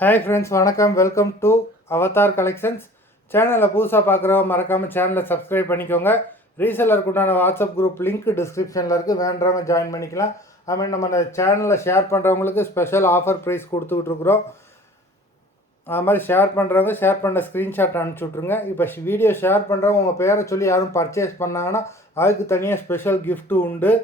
Hi friends, வணக்கம். Welcome to Avatar collections. சேனலை புதுசாக பார்க்குறவங்க மறக்காமல் சேனலை சப்ஸ்கிரைப் பண்ணிக்கோங்க. ரீசெல்லருக்கு உண்டான வாட்ஸ்அப் குரூப் லிங்க் டிஸ்கிரிப்ஷனில் இருக்குது, வேண்டுறவங்க ஜாயின் பண்ணிக்கலாம். அதுமாதிரி நம்ம அந்த சேனலை ஷேர் பண்ணுறவங்களுக்கு ஸ்பெஷல் ஆஃபர் ப்ரைஸ் கொடுத்துட்ருக்குறோம். அது மாதிரி ஷேர் பண்ணுறவங்க ஷேர் பண்ண ஸ்க்ரீன்ஷாட் அனுப்பிச்சி விட்ருங்க. இப்போ வீடியோ ஷேர் பண்ணுறவங்க உங்கள் பேரை சொல்லி யாரும் பர்ச்சேஸ் பண்ணாங்கன்னா அதுக்கு தனியாக ஸ்பெஷல் கிஃப்ட்டு உண்டு.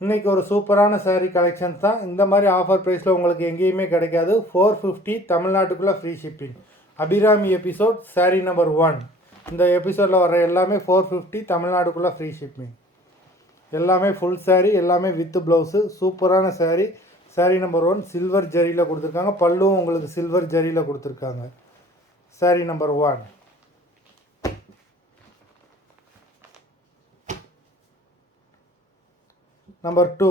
இன்றைக்கி ஒரு சூப்பரான சாரீ கலெக்ஷன்ஸ் தான். இந்த மாதிரி ஆஃபர் ப்ரைஸில் உங்களுக்கு எங்கேயுமே கிடைக்காது. 450 தமிழ்நாட்டுக்குள்ளே free shipping. Abirami episode sari number 1. இந்த எபிசோடில் வர எல்லாமே 450 தமிழ்நாடுக்குள்ளே ஃப்ரீ ஷிப்பிங். எல்லாமே ஃபுல் சாரீ, எல்லாமே வித் ப்ளவுஸு. சூப்பரான சாரீ. சாரீ நம்பர் 1 சில்வர் ஜரியில் கொடுத்துருக்காங்க. பல்லுவும் உங்களுக்கு சில்வர் ஜரியில் கொடுத்துருக்காங்க. சாரீ நம்பர் 1. நம்பர் 2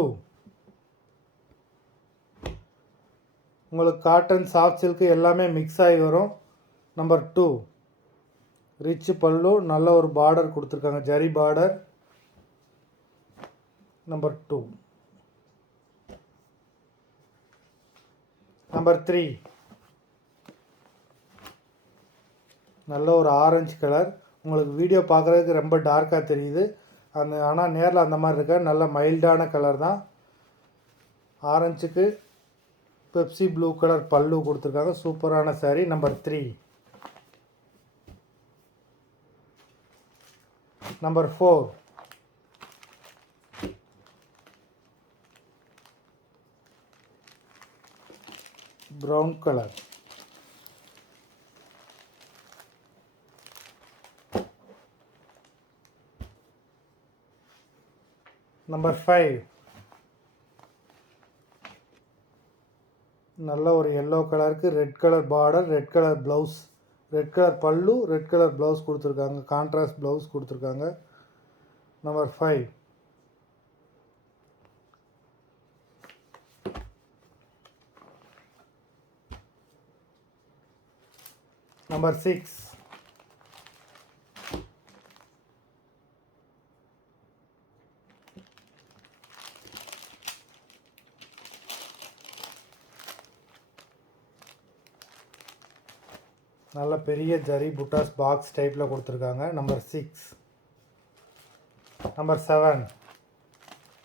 உங்களுக்கு காட்டன், சாஃப்ட் சில்க்கு எல்லாமே மிக்ஸ் ஆகி வரும். நம்பர் 2 ரிச் பல்லு, நல்ல ஒரு பார்டர் கொடுத்துருக்காங்க, ஜரி பார்டர். நம்பர் 2. நம்பர் 3 நல்ல ஒரு ஆரஞ்சு கலர். உங்களுக்கு வீடியோ பார்க்குறதுக்கு ரொம்ப டார்க்காக தெரியுது, ஆனால் நேரில் அந்த மாதிரி இருக்க நல்ல மைல்டான கலர் தான். ஆரஞ்சுக்கு பெப்சி ப்ளூ கலர் பல்லு கொடுத்துருக்காங்க. சூப்பரான சாரீ. நம்பர் 3. நம்பர் 4 ப்ரௌன் கலர். நம்பர் 5 நல்ல ஒரு எல்லோ கலருக்கு red colour border, red colour blouse, red colour பல்லு, ரெட் கலர் ப்ளவுஸ் கொடுத்துருக்காங்க. கான்ட்ராஸ்ட் ப்ளவுஸ் கொடுத்துருக்காங்க. நம்பர் 5. நம்பர் 6 நல்ல பெரிய ஜரி புட்டாஸ் பாக்ஸ் டைப்பில் கொடுத்துருக்காங்க. நம்பர் 6. நம்பர் 7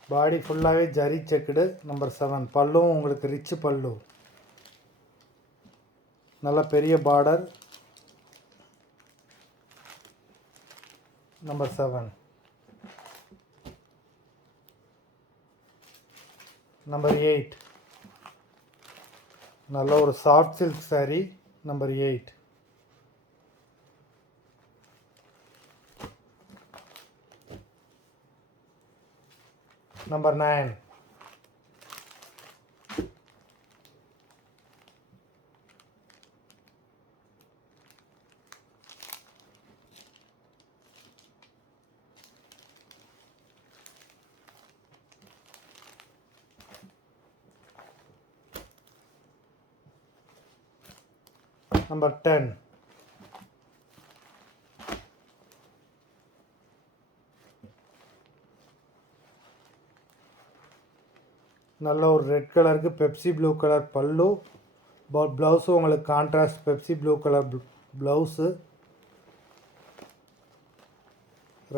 பாடி ஃபுல்லாகவே ஜரி செக்குடு. நம்பர் 7 பல்லும் உங்களுக்கு ரிச் பல்லு, நல்ல பெரிய பார்டர். நம்பர் 7. நம்பர் 8 நல்ல ஒரு சாஃப்ட் சில்க் சாரீ. நம்பர் 8. நம்பர் 9 நம்பர் 10 நல்ல ஒரு ரெட் கலருக்கு பெப்சி ப்ளூ கலர் பல்லு, ப்ளவுஸு உங்களுக்கு contrast Pepsi blue colour blouse.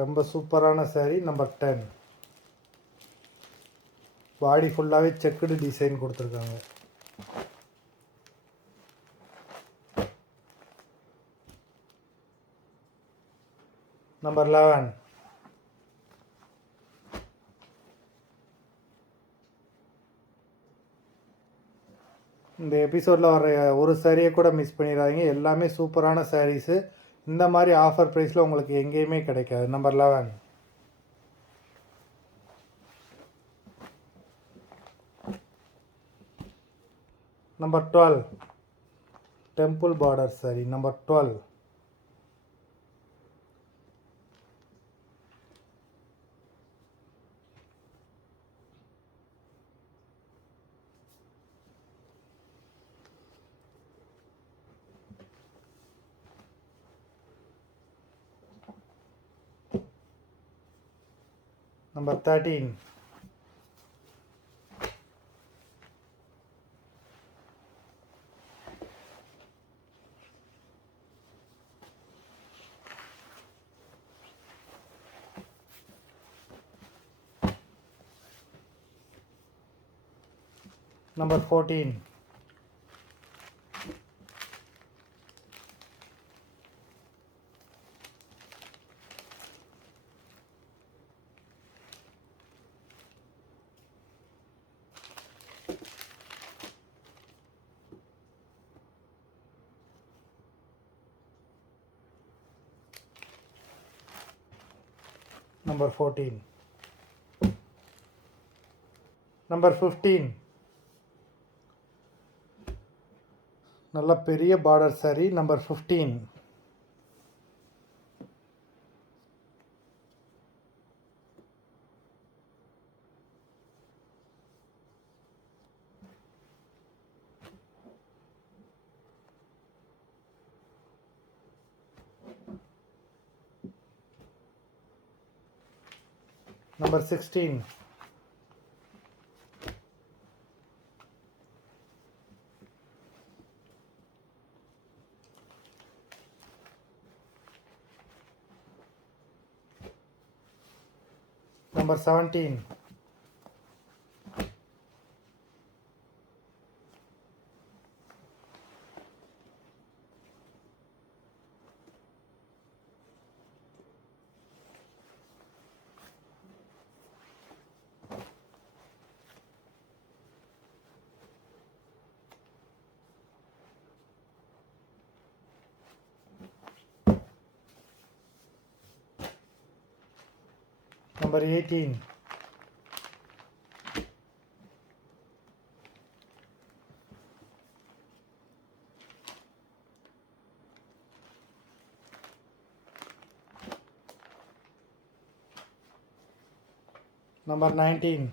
ரொம்ப சூப்பரான சாரீ. நம்பர் 10 பாடி ஃபுல்லாகவே செக்குடு டிசைன் கொடுத்துருக்காங்க. நம்பர் 11 இந்த எபிசோடில் வர ஒரு சாரியை கூட மிஸ் பண்ணிடாதீங்க. எல்லாமே சூப்பரான சாரீஸு. இந்த மாதிரி ஆஃபர் ப்ரைஸில் உங்களுக்கு எங்கேயுமே கிடைக்காது. நம்பர் 11. நம்பர் 12 டெம்பிள் பார்டர் சாரி. நம்பர் 12. நம்பர் 13 Number 14. Number 14. Number 15. நல்ல பெரிய பார்டர் saree. Number 15. Number 16. Number 17. Number 18. Number 19.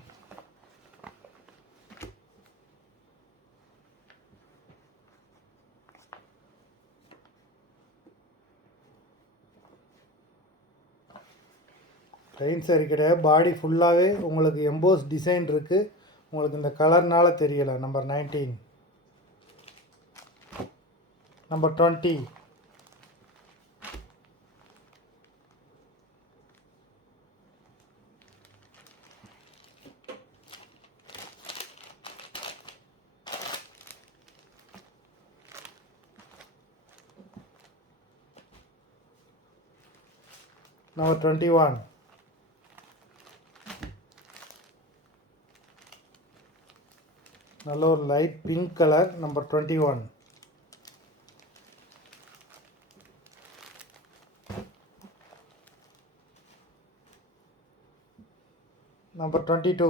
plain saree கிடையாது, பாடி ஃபுல்லாகவே உங்களுக்கு எம்போஸ் டிசைன் இருக்குது. உங்களுக்கு இந்த கலர்னால தெரியலை. நம்பர் 19. நம்பர் 20. Number 21. நல்ல ஒரு லைட் பிங்க் கலர். நம்பர் 21. நம்பர் 22.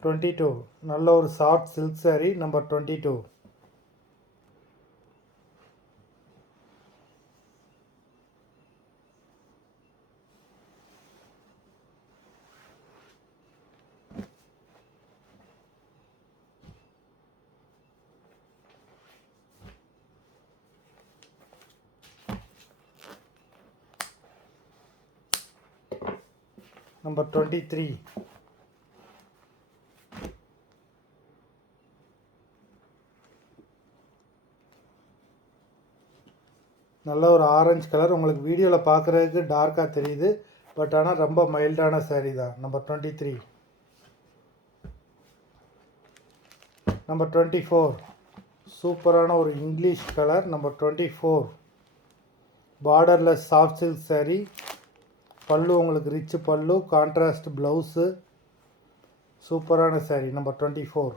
22. நல்ல ஒரு சாஃப்ட் சில்க் saree. நம்பர் 22. Number 23. நல்ல ஒரு ஆரஞ்சு கலர். உங்களுக்கு வீடியோவில் பார்க்குறதுக்கு டார்க்காக தெரியுது, பட் ஆனால் ரொம்ப மைல்டான saree தான். நம்பர் 23. நம்பர் 24. சூப்பரான ஒரு English colour. Number 24. Borderless soft silk saree. பல்லு உங்களுக்கு ரிச் பல்லு, கான்ட்ராஸ்ட் ப்ளவுஸு, சூப்பரான saree. நம்பர் 24.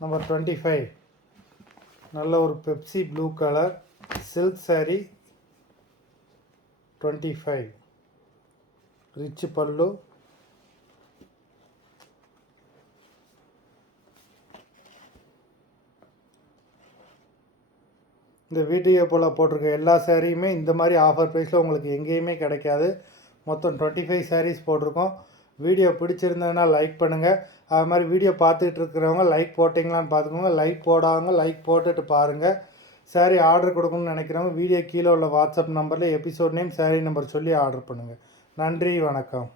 நம்பர் 25. நல்ல ஒரு Pepsi blue colour silk saree. 25. ரிச் பல்லு. இந்த வீடியோ போல் போட்டிருக்க எல்லா சாரியுமே இந்த மாதிரி ஆஃபர் ப்ரைஸில் உங்களுக்கு எங்கேயுமே கிடைக்காது. மொத்தம் 25 sarees போட்டிருக்கோம். வீடியோ பிடிச்சிருந்ததுன்னா லைக் பண்ணுங்கள். அது மாதிரி வீடியோ பார்த்துட்டு இருக்கிறவங்க லைக் போட்டிங்களான்னு பார்த்துக்கோங்க. லைக் போடாதவங்க லைக் போட்டுட்டு பாருங்கள். saree ஆர்டர் கொடுக்கணும்னு நினைக்கிறவங்க வீடியோ கீழே உள்ள வாட்ஸ்அப் நம்பரில் எபிசோட் நேம் saree நம்பர் சொல்லி ஆர்டர் பண்ணுங்கள். நன்றி, வணக்கம்.